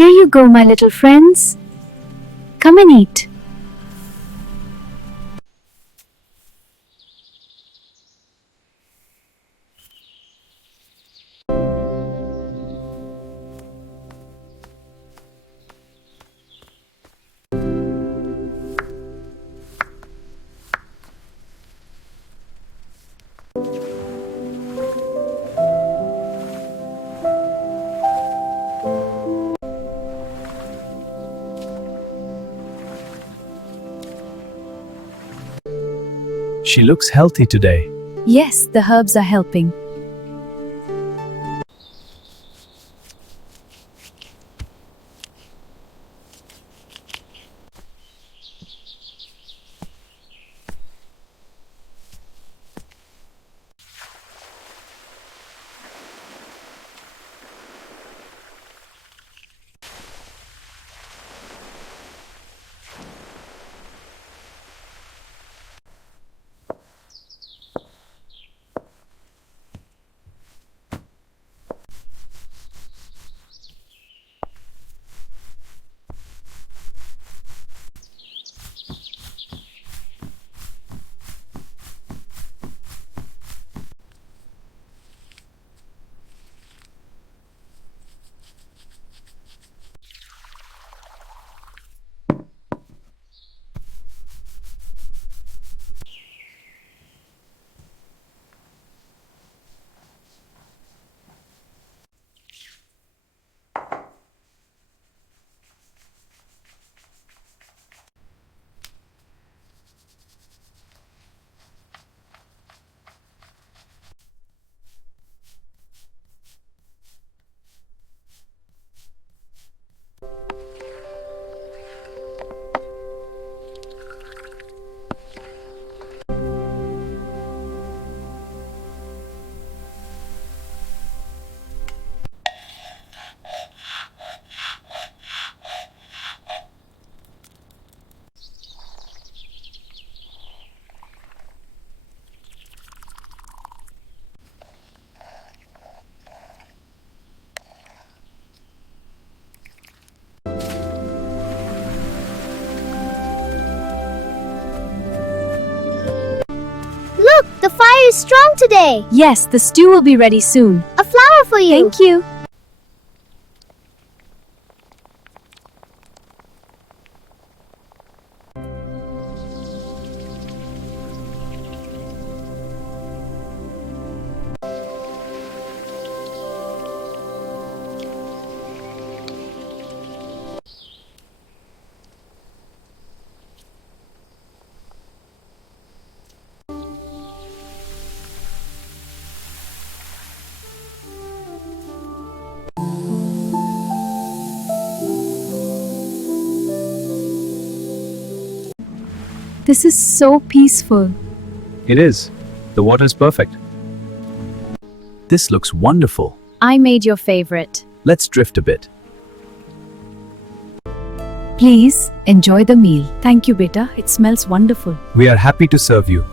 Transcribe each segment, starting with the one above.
Here you go, my little friends. Come and eat. She looks healthy today. Yes, the herbs are helping. Look, the fire is strong today. Yes, the stew will be ready soon. A flower for you. Thank you. This is so peaceful. It is. The water is perfect. This looks wonderful. I made your favorite. Let's drift a bit. Please enjoy the meal. Thank you, beta. It smells wonderful. We are happy to serve you.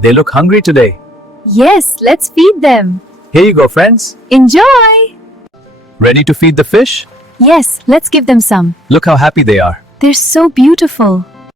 They look hungry today. Yes, let's feed them. Here you go, friends. Enjoy! Ready to feed the fish? Yes, let's give them some. Look how happy they are. They're so beautiful.